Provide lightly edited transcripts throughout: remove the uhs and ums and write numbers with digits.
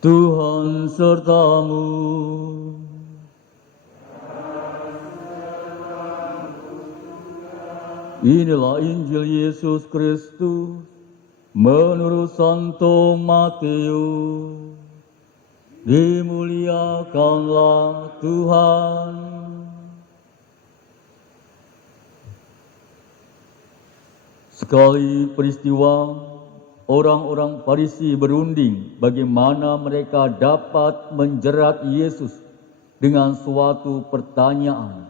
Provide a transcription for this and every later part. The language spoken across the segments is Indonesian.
Tuhan sertamu. Inilah Injil Yesus Kristus menurut Santo Matius. Dimuliakanlah Tuhan. Sekali peristiwa, orang-orang Farisi berunding bagaimana mereka dapat menjerat Yesus dengan suatu pertanyaan.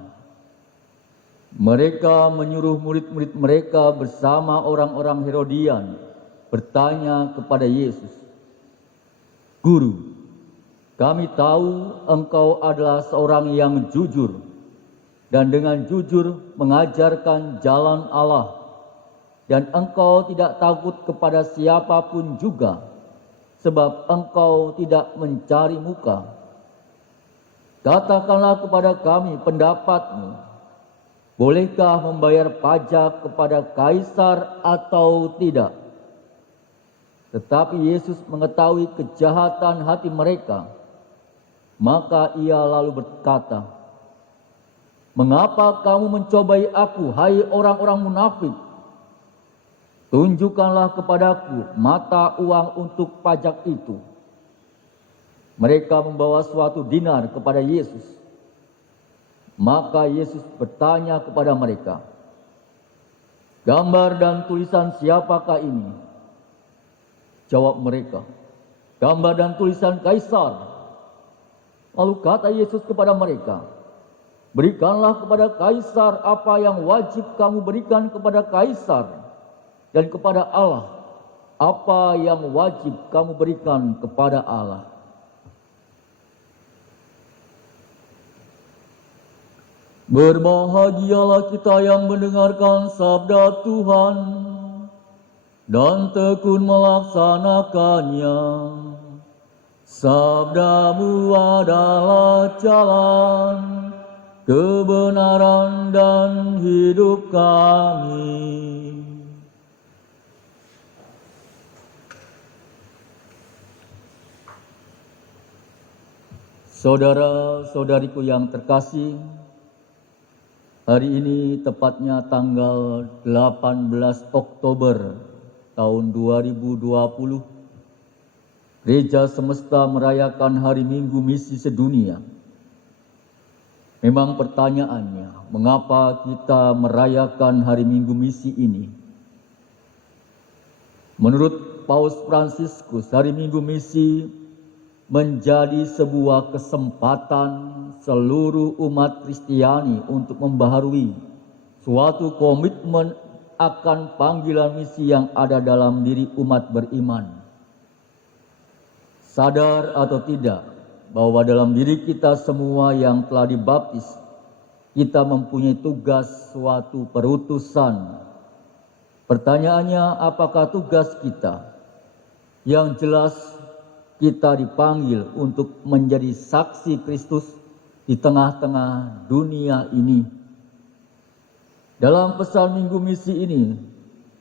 Mereka menyuruh murid-murid mereka bersama orang-orang Herodian bertanya kepada Yesus, "Guru, kami tahu Engkau adalah seorang yang jujur dan dengan jujur mengajarkan jalan Allah. Dan Engkau tidak takut kepada siapapun juga, sebab Engkau tidak mencari muka. Katakanlah kepada kami pendapat-Mu, bolehkah membayar pajak kepada Kaisar atau tidak?" Tetapi Yesus mengetahui kejahatan hati mereka, maka Ia lalu berkata, "Mengapa kamu mencobai Aku, hai orang-orang munafik? Tunjukkanlah kepadaku mata uang untuk pajak itu." Mereka membawa suatu dinar kepada Yesus. Maka Yesus bertanya kepada mereka, "Gambar dan tulisan siapakah ini?" Jawab mereka, "Gambar dan tulisan Kaisar." Lalu kata Yesus kepada mereka, "Berikanlah kepada Kaisar apa yang wajib kamu berikan kepada Kaisar, dan kepada Allah apa yang wajib kamu berikan kepada Allah." Berbahagialah kita yang mendengarkan sabda Tuhan dan tekun melaksanakannya. Sabda-Mu adalah jalan, kebenaran dan hidup kami. Saudara-saudariku yang terkasih, hari ini tepatnya tanggal 18 Oktober tahun 2020, Gereja Semesta merayakan Hari Minggu Misi Sedunia. Memang pertanyaannya, mengapa kita merayakan Hari Minggu Misi ini? Menurut Paus Fransiskus, Hari Minggu Misi menjadi sebuah kesempatan seluruh umat Kristiani untuk membaharui suatu komitmen akan panggilan misi yang ada dalam diri umat beriman. Sadar atau tidak bahwa dalam diri kita semua yang telah dibaptis, kita mempunyai tugas suatu perutusan. Pertanyaannya, apakah tugas kita? Yang jelas, kita dipanggil untuk menjadi saksi Kristus di tengah-tengah dunia ini. Dalam pesan Minggu Misi ini,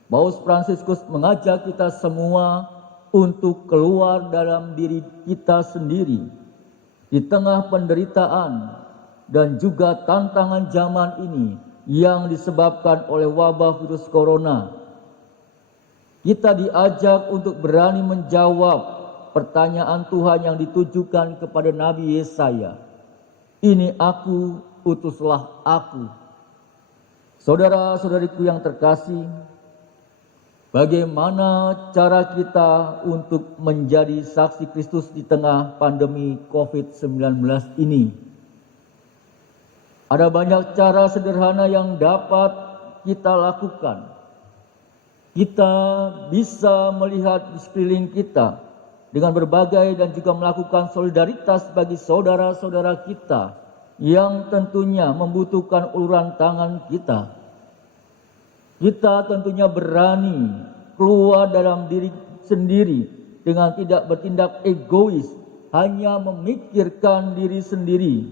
Paus Fransiskus mengajak kita semua untuk keluar dalam diri kita sendiri di tengah penderitaan dan juga tantangan zaman ini yang disebabkan oleh wabah virus corona. Kita diajak untuk berani menjawab pertanyaan Tuhan yang ditujukan kepada Nabi Yesaya. "Ini aku, utuslah aku." Saudara-saudariku yang terkasih, bagaimana cara kita untuk menjadi saksi Kristus di tengah pandemi COVID-19 ini? Ada banyak cara sederhana yang dapat kita lakukan. Kita bisa melihat di sekeliling kita dengan berbagai dan juga melakukan solidaritas bagi saudara-saudara kita yang tentunya membutuhkan uluran tangan kita. Kita tentunya berani keluar dalam diri sendiri dengan tidak bertindak egois, hanya memikirkan diri sendiri.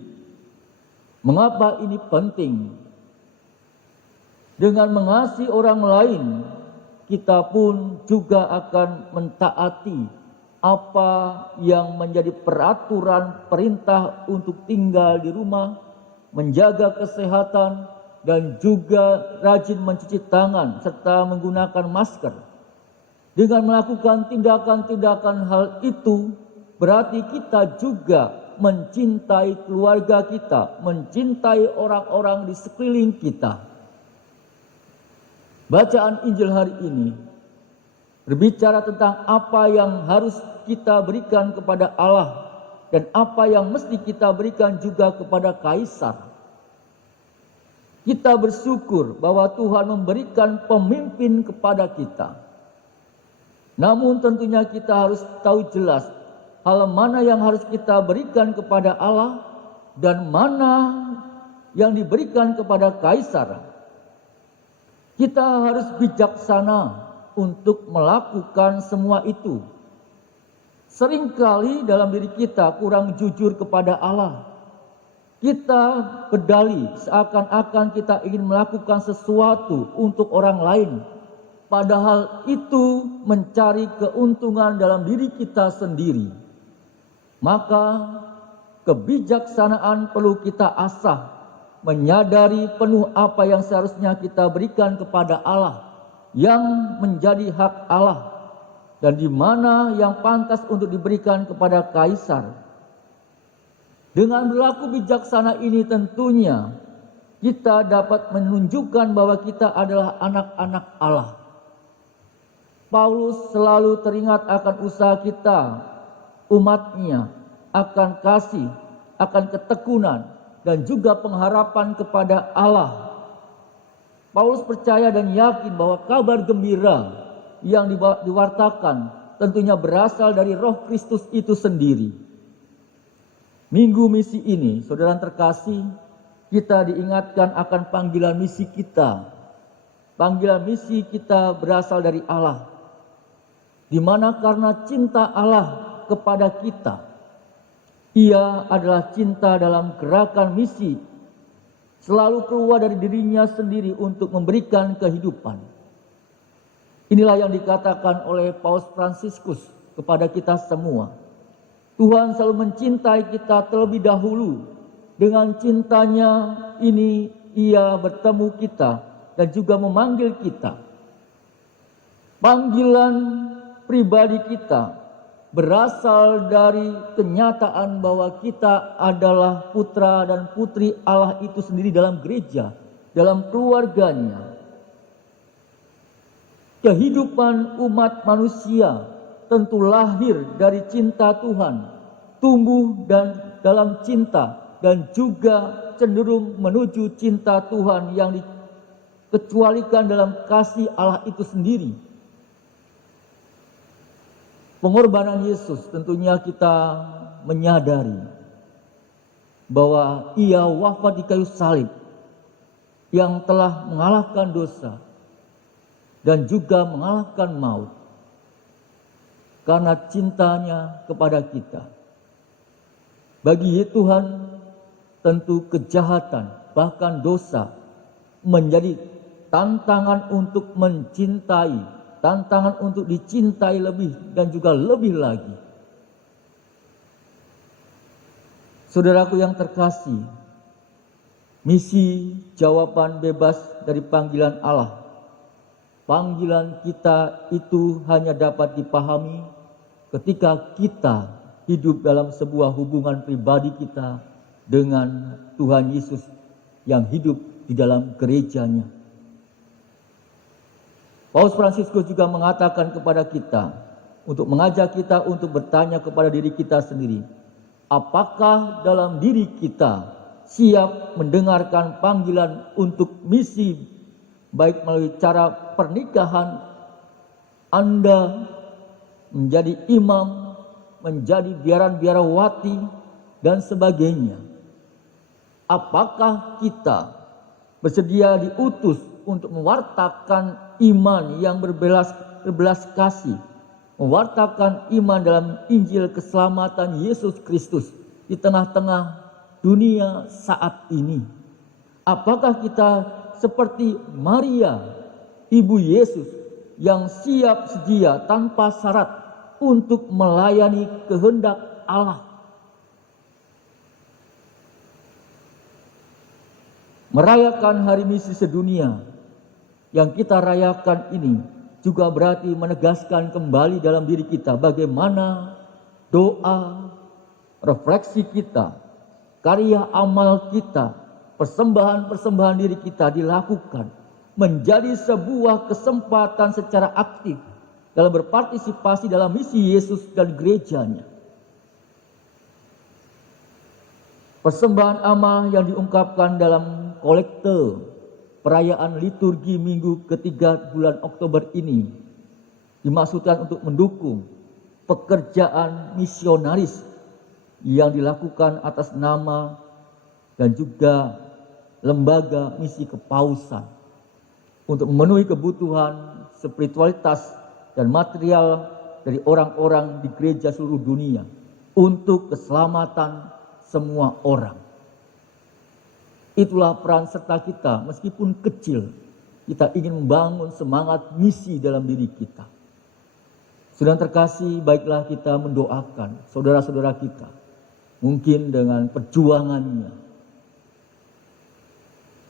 Mengapa ini penting? Dengan mengasihi orang lain, kita pun juga akan mentaati apa yang menjadi peraturan perintah untuk tinggal di rumah, menjaga kesehatan, dan juga rajin mencuci tangan serta menggunakan masker. Dengan melakukan tindakan-tindakan hal itu, berarti kita juga mencintai keluarga kita, mencintai orang-orang di sekeliling kita. Bacaan Injil hari ini berbicara tentang apa yang harus kita berikan kepada Allah dan apa yang mesti kita berikan juga kepada kaisar. Kita bersyukur bahwa Tuhan memberikan pemimpin kepada kita. Namun tentunya kita harus tahu jelas hal mana yang harus kita berikan kepada Allah dan mana yang diberikan kepada kaisar. Kita harus bijaksana untuk melakukan semua itu. Seringkali dalam diri kita kurang jujur kepada Allah. Kita berdalih seakan-akan kita ingin melakukan sesuatu untuk orang lain. Padahal itu mencari keuntungan dalam diri kita sendiri. Maka kebijaksanaan perlu kita asah, menyadari penuh apa yang seharusnya kita berikan kepada Allah, yang menjadi hak Allah, dan di mana yang pantas untuk diberikan kepada kaisar. Dengan berlaku bijaksana ini tentunya kita dapat menunjukkan bahwa kita adalah anak-anak Allah. Paulus selalu teringat akan usaha kita, umatnya, akan kasih, akan ketekunan, dan juga pengharapan kepada Allah. Paulus percaya dan yakin bahwa kabar gembira yang diwartakan tentunya berasal dari Roh Kristus itu sendiri. Minggu misi ini, saudara terkasih, kita diingatkan akan panggilan misi kita. Panggilan misi kita berasal dari Allah, di mana karena cinta Allah kepada kita, Ia adalah cinta dalam gerakan misi, selalu keluar dari dirinya sendiri untuk memberikan kehidupan. Inilah yang dikatakan oleh Paus Fransiskus kepada kita semua. Tuhan selalu mencintai kita terlebih dahulu. Dengan cintanya ini Ia bertemu kita dan juga memanggil kita. Panggilan pribadi kita berasal dari kenyataan bahwa kita adalah putra dan putri Allah itu sendiri dalam gereja, dalam keluarganya. Kehidupan umat manusia tentu lahir dari cinta Tuhan, tumbuh dan dalam cinta, dan juga cenderung menuju cinta Tuhan yang dikecualikan dalam kasih Allah itu sendiri. Pengorbanan Yesus tentunya kita menyadari bahwa Ia wafat di kayu salib yang telah mengalahkan dosa dan juga mengalahkan maut karena cintanya kepada kita. Bagi Tuhan tentu kejahatan bahkan dosa menjadi tantangan untuk mencintai, tantangan untuk dicintai lebih dan juga lebih lagi. Saudaraku yang terkasih, misi jawaban bebas dari panggilan Allah. Panggilan kita itu hanya dapat dipahami ketika kita hidup dalam sebuah hubungan pribadi kita dengan Tuhan Yesus yang hidup di dalam gerejanya. Paus Fransiskus juga mengatakan kepada kita, untuk mengajak kita untuk bertanya kepada diri kita sendiri, apakah dalam diri kita siap mendengarkan panggilan untuk misi, baik melalui cara pernikahan Anda menjadi imam, menjadi biaran-biarawati, dan sebagainya. Apakah kita bersedia diutus untuk mewartakan iman yang berbelas kasih, mewartakan iman dalam Injil keselamatan Yesus Kristus di tengah-tengah dunia saat ini? Apakah kita seperti Maria, ibu Yesus, yang siap sedia tanpa syarat untuk melayani kehendak Allah. Merayakan hari misi sedunia yang kita rayakan ini juga berarti menegaskan kembali dalam diri kita bagaimana doa, refleksi kita, karya amal kita, persembahan-persembahan diri kita dilakukan menjadi sebuah kesempatan secara aktif dalam berpartisipasi dalam misi Yesus dan gerejanya. Persembahan amal yang diungkapkan dalam kolekte perayaan liturgi minggu ketiga bulan Oktober ini dimaksudkan untuk mendukung pekerjaan misionaris yang dilakukan atas nama dan juga lembaga misi kepausan untuk memenuhi kebutuhan spiritualitas dan material dari orang-orang di gereja seluruh dunia untuk keselamatan semua orang. Itulah peran serta kita, meskipun kecil, kita ingin membangun semangat misi dalam diri kita. Saudara terkasih, baiklah kita mendoakan saudara-saudara kita, mungkin dengan perjuangannya,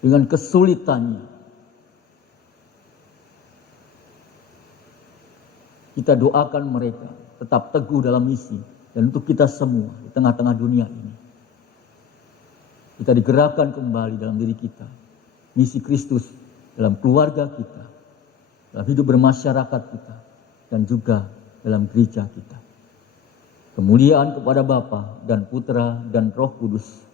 dengan kesulitannya. Kita doakan mereka tetap teguh dalam misi, dan untuk kita semua di tengah-tengah dunia ini. Kita digerakkan kembali dalam diri kita, misi Kristus dalam keluarga kita, dalam hidup bermasyarakat kita, dan juga dalam gereja kita. Kemuliaan kepada Bapa dan Putra dan Roh Kudus,